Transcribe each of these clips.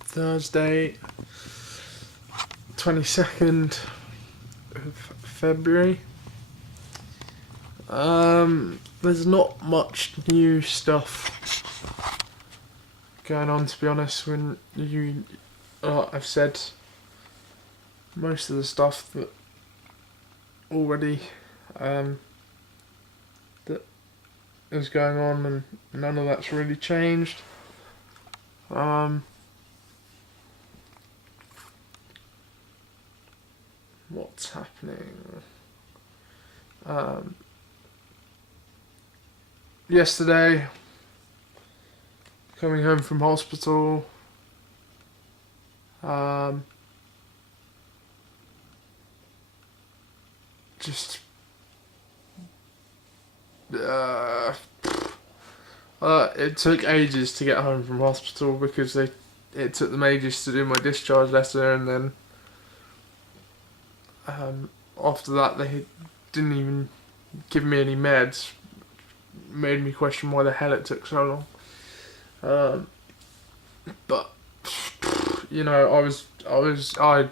Thursday, 22nd of February. There's not much new stuff going on, to be honest. When I've said most of the stuff that already that is going on, and none of that's really changed. What's happening? Yesterday, coming home from hospital, just it took ages to get home from hospital because it took them ages to do my discharge letter, and then after that they didn't even give me any meds. Made me question why the hell it took so long. But you know, I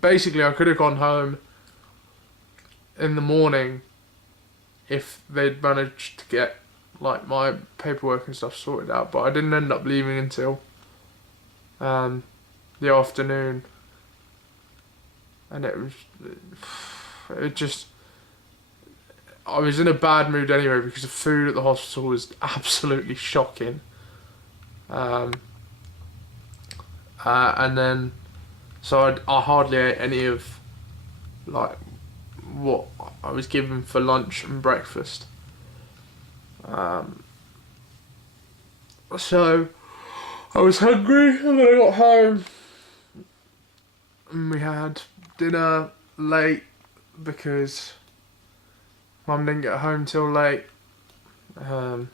basically I could have gone home in the morning if they'd managed to get like my paperwork and stuff sorted out, but I didn't end up leaving until the afternoon, and it just I was in a bad mood anyway because the food at the hospital was absolutely shocking. And then so I hardly ate any of like what I was given for lunch and breakfast. So I was hungry, and then I got home and we had dinner late because Mum didn't get home till late. Yeah,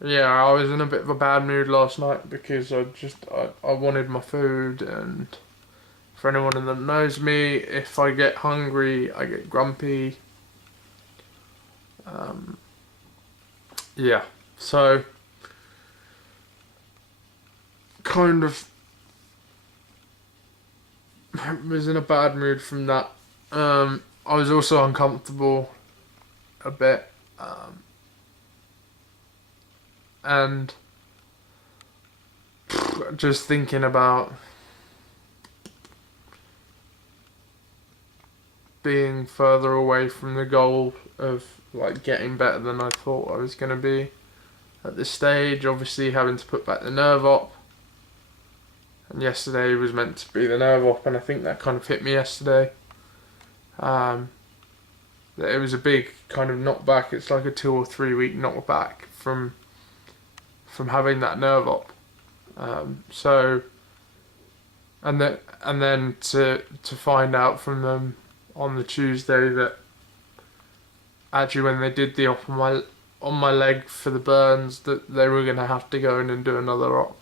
I was in a bit of a bad mood last night because I wanted my food, and for anyone that knows me, if I get hungry, I get grumpy. Yeah, so kind of was in a bad mood from that. I was also uncomfortable a bit, and just thinking about being further away from the goal of like getting better than I thought I was going to be at this stage. Obviously having to put back the nerve op, and yesterday was meant to be the nerve op, and I think that kind of hit me yesterday. It was a big kind of knockback. It's like a 2 or 3 week knockback from having that nerve op. So and then to find out from them on the Tuesday that actually when they did the op on my leg for the burns, that they were gonna have to go in and do another op.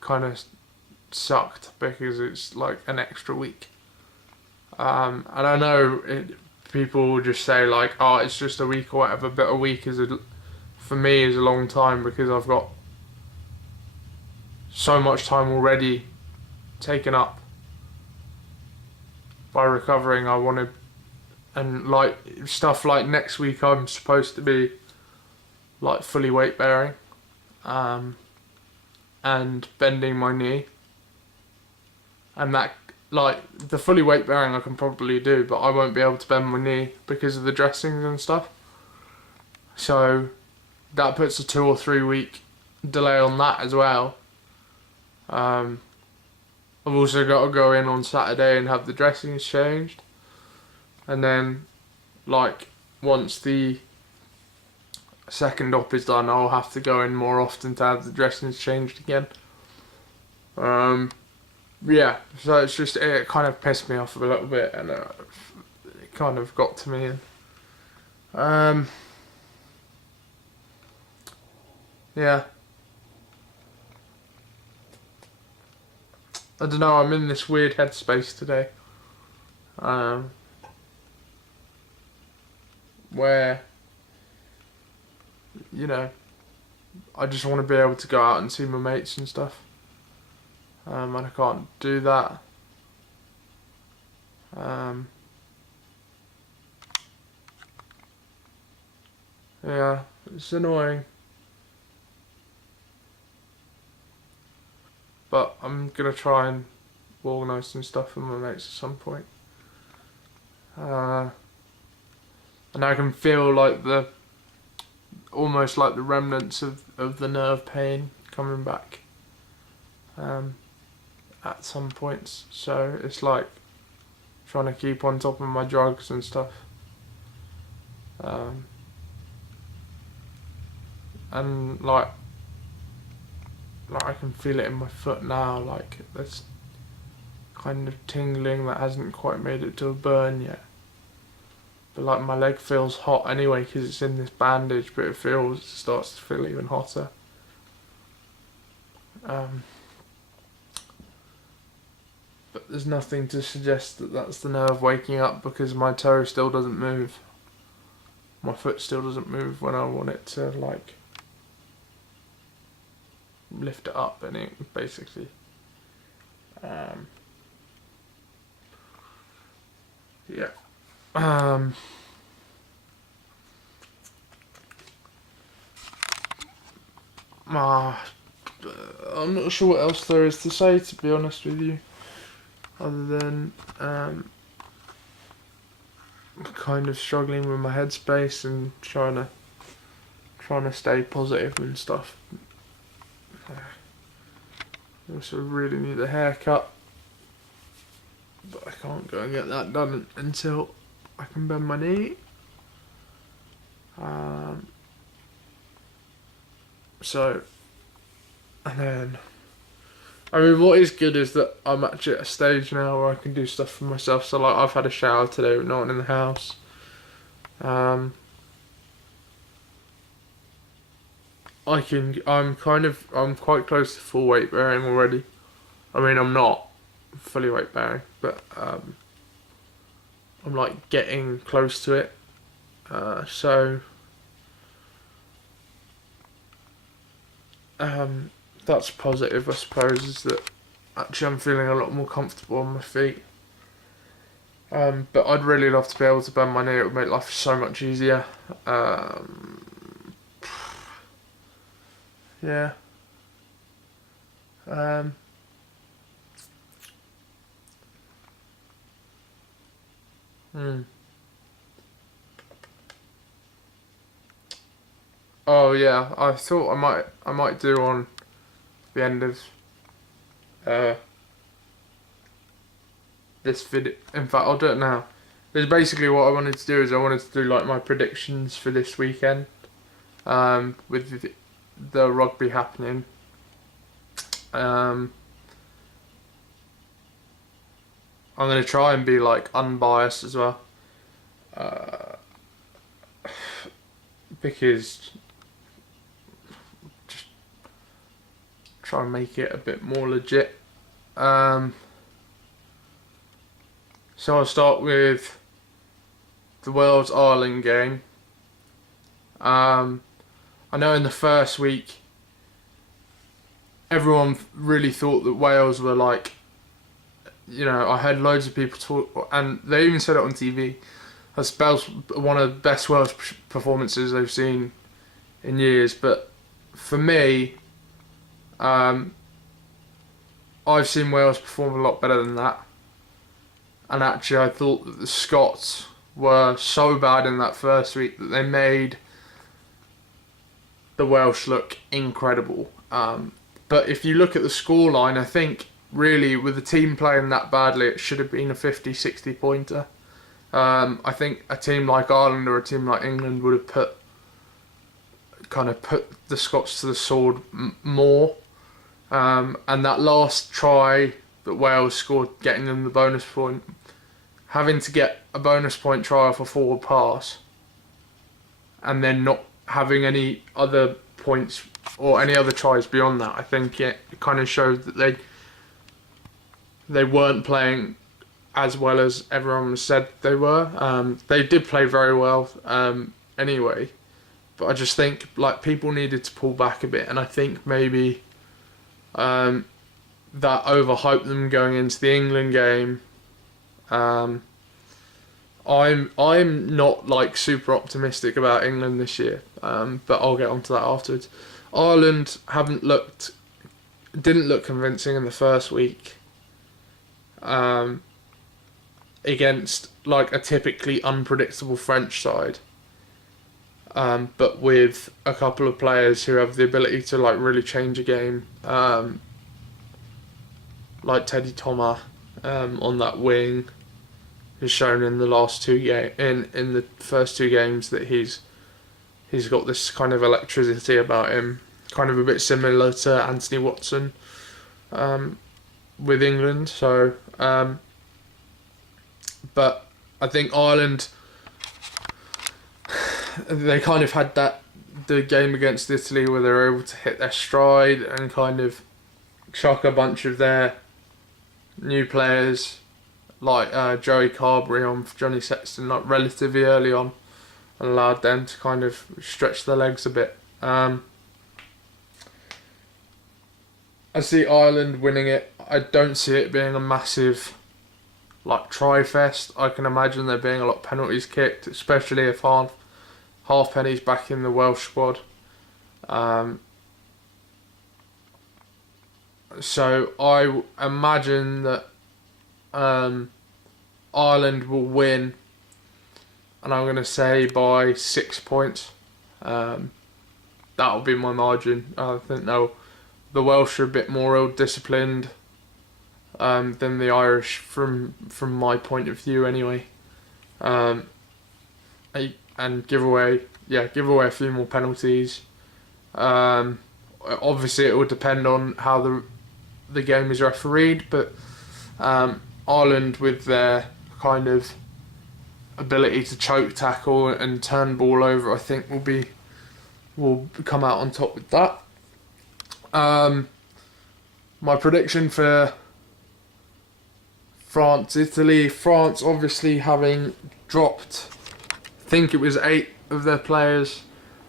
Kind of sucked because it's like an extra week. And I know people will just say like, oh, it's just a week or whatever, but a week for me is a long time because I've got so much time already taken up by recovering. I wanted, and like stuff like next week I'm supposed to be like fully weight bearing, and bending my knee, and that like the fully weight bearing I can probably do, but I won't be able to bend my knee because of the dressings and stuff. So that puts a 2 or 3 week delay on that as well. I've also got to go in on Saturday and have the dressings changed, and then like once the second op is done, I'll have to go in more often to have the dressings changed again. Yeah, so it's just, it kind of pissed me off a little bit, and it kind of got to me. And yeah, I don't know, I'm in this weird headspace today. where, you know, I just want to be able to go out and see my mates and stuff. And I can't do that. Yeah, it's annoying. But I'm gonna try and organise some stuff with my mates at some point. And I can feel like almost like the remnants of the nerve pain coming back at some points. So it's like trying to keep on top of my drugs and stuff. And like I can feel it in my foot now, like there's kind of tingling that hasn't quite made it to a burn yet. But like my leg feels hot anyway because it's in this bandage, but it starts to feel even hotter. But there's nothing to suggest that that's the nerve waking up because my toe still doesn't move. My foot still doesn't move when I want it to, like, lift it up, and it basically yeah. I'm not sure what else there is to say, to be honest with you, other than kind of struggling with my headspace and trying to stay positive and stuff. I also really need a haircut, but I can't go and get that done until I can bend my knee. So, and then, I mean, what is good is that I'm actually at a stage now where I can do stuff for myself. So, like, I've had a shower today with no one in the house. I'm quite close to full weight bearing already. I mean, I'm not fully weight bearing, but I'm like getting close to it. So that's positive, I suppose, is that actually I'm feeling a lot more comfortable on my feet. But I'd really love to be able to bend my knee. It would make life so much easier. Yeah. Oh yeah, I thought I might do on the end of this video. In fact, I'll do it now. Because basically what I wanted to do is I wanted to do like my predictions for this weekend, with the rugby happening. I'm gonna try and be like unbiased as well, because just try and make it a bit more legit. So I'll start with the Wales-Ireland game. I know in the first week everyone really thought that Wales were like, you know, I heard loads of people talk, and they even said it on TV, that's one of the best Wales performances they've seen in years. But for me, I've seen Wales perform a lot better than that. And actually I thought that the Scots were so bad in that first week that they made the Welsh look incredible. But if you look at the scoreline, I think really with the team playing that badly, it should have been a 50-60 pointer. I think a team like Ireland or a team like England would have put the Scots to the sword more. And that last try that Wales scored, getting them the bonus point, having to get a bonus point try off a forward pass, and then not having any other points or any other tries beyond that, I think it kind of showed that they weren't playing as well as everyone said they were. They did play very well anyway, but I just think like people needed to pull back a bit, and I think maybe that overhyped them going into the England game. I'm not like super optimistic about England this year, but I'll get onto that afterwards. Ireland didn't look convincing in the first week against like a typically unpredictable French side, but with a couple of players who have the ability to like really change a game, like Teddy Thomas on that wing, has shown in the last in the first two games that he's got this kind of electricity about him, kind of a bit similar to Anthony Watson with England. So, but I think Ireland, they kind of had the game against Italy where they were able to hit their stride and kind of chuck a bunch of their new players like Joey Carberry on for Johnny Sexton like relatively early on, and allowed them to kind of stretch their legs a bit. I see Ireland winning it. I don't see it being a massive like try fest. I can imagine there being a lot of penalties kicked, especially if Halfpenny's back in the Welsh squad. So I imagine that Ireland will win, and I'm going to say by 6 points. That'll be my margin. I think the Welsh are a bit more ill-disciplined than the Irish from my point of view anyway. And give away a few more penalties. Obviously it will depend on how the game is refereed, but Ireland, with their kind of ability to choke tackle and turn ball over, I think will come out on top with that. My prediction for France-Italy. France obviously having dropped, I think it was 8 of their players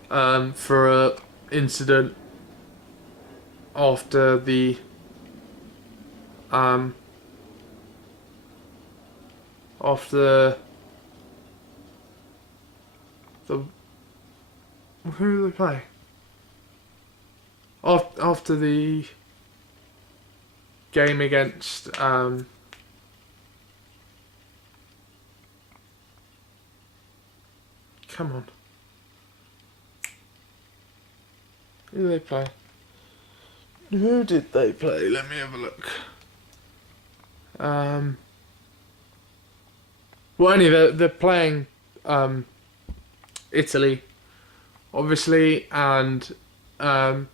for a incident after the who do they play? After the game against come on. Who did they play? Who did they play? Let me have a look. Well, anyway, they're playing Italy, obviously, and they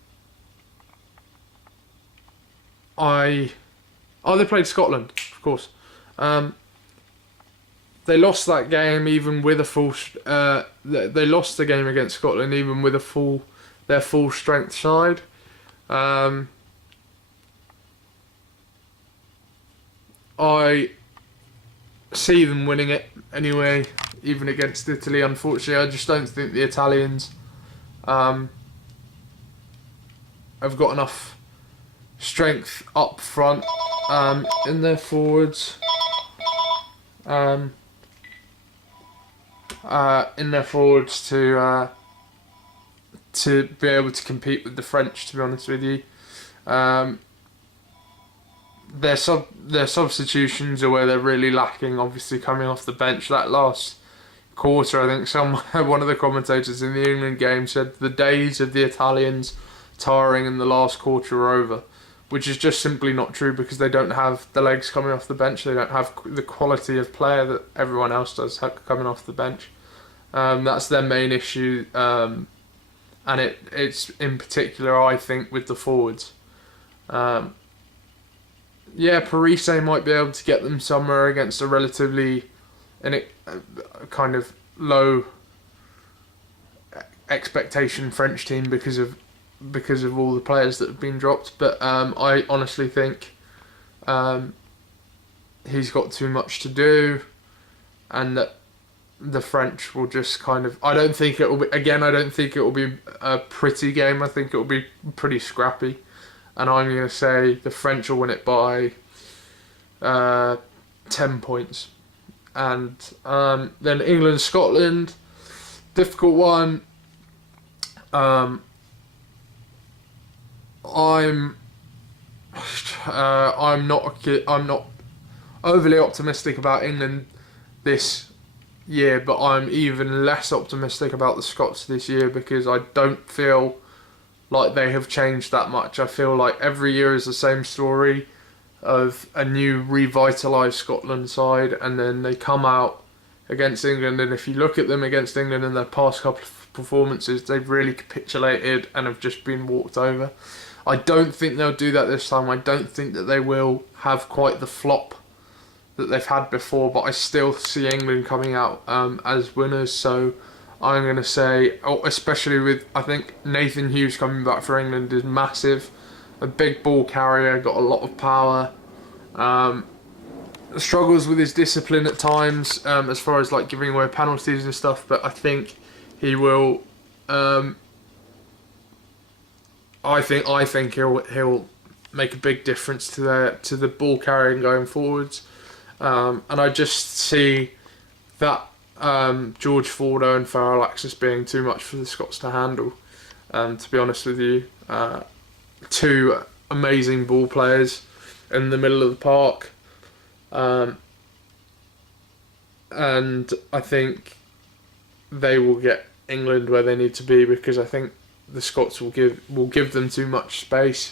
played Scotland, of course. They lost that game even with a full. They lost the game against Scotland even with their full strength side. I see them winning it anyway, even against Italy. Unfortunately, I just don't think the Italians have got enough strength up front in their forwards. To be able to compete with the French, to be honest with you. Their substitutions are where they're really lacking, obviously coming off the bench. That last quarter, I think one of the commentators in the England game said the days of the Italians tiring in the last quarter are over, which is just simply not true because they don't have the legs coming off the bench. They don't have the quality of player that everyone else does coming off the bench. That's their main issue, and it's in particular, I think, with the forwards. Parise might be able to get them somewhere against a relatively kind of low expectation French team because of all the players that have been dropped. But I honestly think he's got too much to do, and that the French will just kind of. I don't think it will be. Again, I don't think it will be a pretty game. I think it will be pretty scrappy, and I'm going to say the French will win it by 10 points. And then England, Scotland, difficult one. I'm not overly optimistic about England this year, but I'm even less optimistic about the Scots this year because I don't feel like they have changed that much. I feel like every year is the same story of a new revitalised Scotland side, and then they come out against England, and if you look at them against England in their past couple of performances, they've really capitulated and have just been walked over. I don't think they'll do that this time. I don't think that they will have quite the flop that they've had before, but I still see England coming out as winners. So I'm going to say, especially with, I think Nathan Hughes coming back for England is massive. A big ball carrier, got a lot of power. Struggles with his discipline at times, as far as like giving away penalties and stuff, but I think he will. I think he'll make a big difference to the ball carrying going forwards, and I just see that George Fordo and Farrell Axis being too much for the Scots to handle. To be honest with you, two amazing ball players in the middle of the park, and I think they will get England where they need to be because I think the Scots will give them too much space.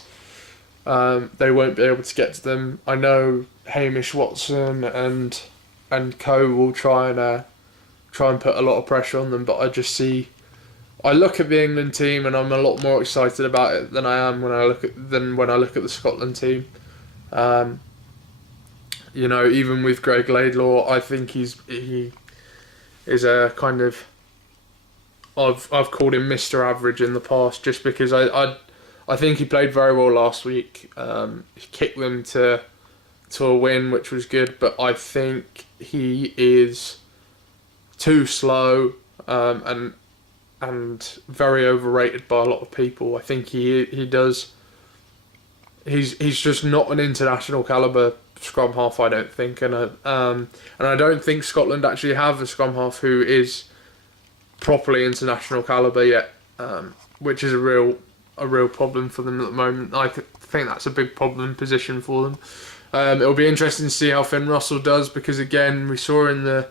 They won't be able to get to them. I know Hamish Watson and co will try and put a lot of pressure on them, but I look at the England team and I'm a lot more excited about it than I am when I look at the Scotland team. Even with Greg Laidlaw, I think he is a kind of. I've called him Mr. Average in the past just because I think he played very well last week. He kicked them to a win, which was good, but I think he is too slow and very overrated by a lot of people. I think he's just not an international caliber scrum half, I don't think, and I don't think Scotland actually have a scrum half who is properly international caliber yet, which is a real problem for them at the moment. I think that's a big problem position for them. It'll be interesting to see how Finn Russell does because again we saw in the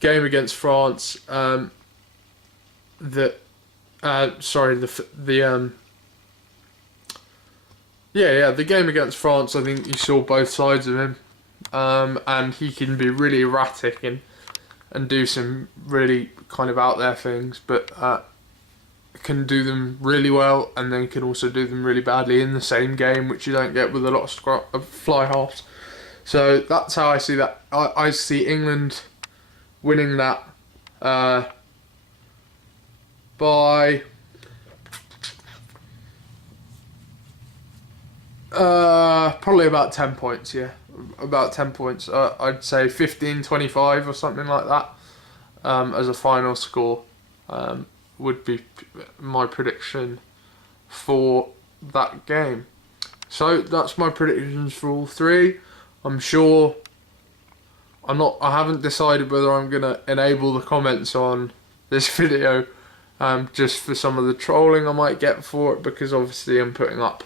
game against France the game against France. I think you saw both sides of him, and he can be really erratic and do some really kind of out there things, but can do them really well and then can also do them really badly in the same game, which you don't get with a lot of fly halves. So that's how I see that. I see England winning that by probably about 10 points, yeah. About 10 points. I'd say 15-25 or something like that as a final score would be my prediction for that game. So that's my predictions for all three. I haven't decided whether I'm going to enable the comments on this video just for some of the trolling I might get for it, because obviously I'm putting up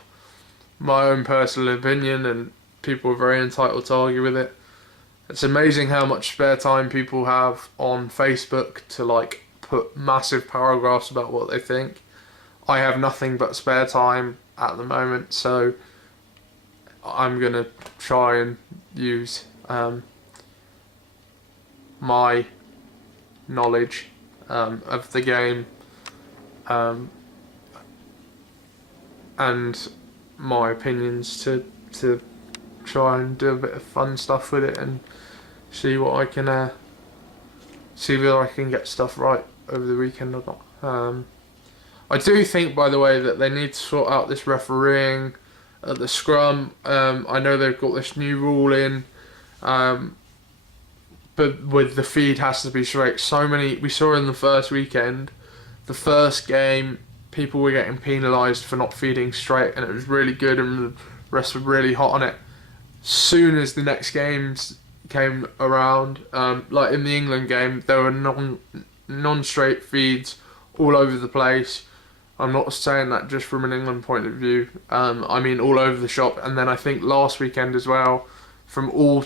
my own personal opinion and people are very entitled to argue with it. It's amazing how much spare time people have on Facebook to like put massive paragraphs about what they think. I have nothing but spare time at the moment, so I'm going to try and use my knowledge of the game and my opinions to try and do a bit of fun stuff with it and see what I can see whether I can get stuff right over the weekend or not. I do think, by the way, that they need to sort out this refereeing at the scrum. I know they've got this new rule in But with the feed has to be straight. So many we saw in the first weekend, the first game, people were getting penalised for not feeding straight, and it was really good, and the rest were really hot on it. Soon as the next games came around, like in the England game, there were non-straight feeds all over the place. I'm not saying that just from an England point of view. I mean all over the shop. And then I think last weekend as well, from all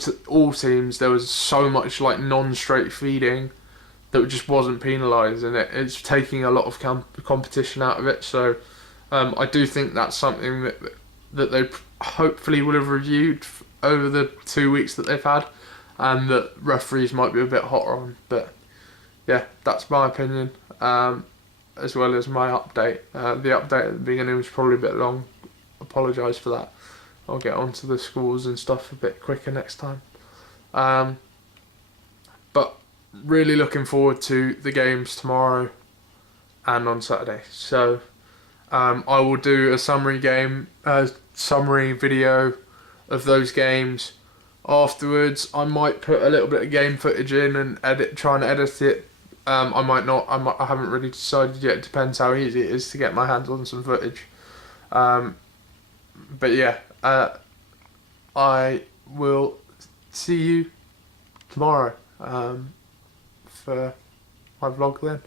teams, there was so much like non-straight feeding that just wasn't penalised, and it's taking a lot of competition out of it. So I do think that's something that they hopefully will have reviewed over the 2 weeks that they've had, and that referees might be a bit hotter on. But yeah, that's my opinion, as well as my update. The update at the beginning was probably a bit long. Apologise for that. I'll get onto the scores and stuff a bit quicker next time. But really looking forward to the games tomorrow and on Saturday. So I will do a summary video of those games. Afterwards, I might put a little bit of game footage in and try and edit it. I might not. I haven't really decided yet. It depends how easy it is to get my hands on some footage. But yeah, I will see you tomorrow for my vlog then.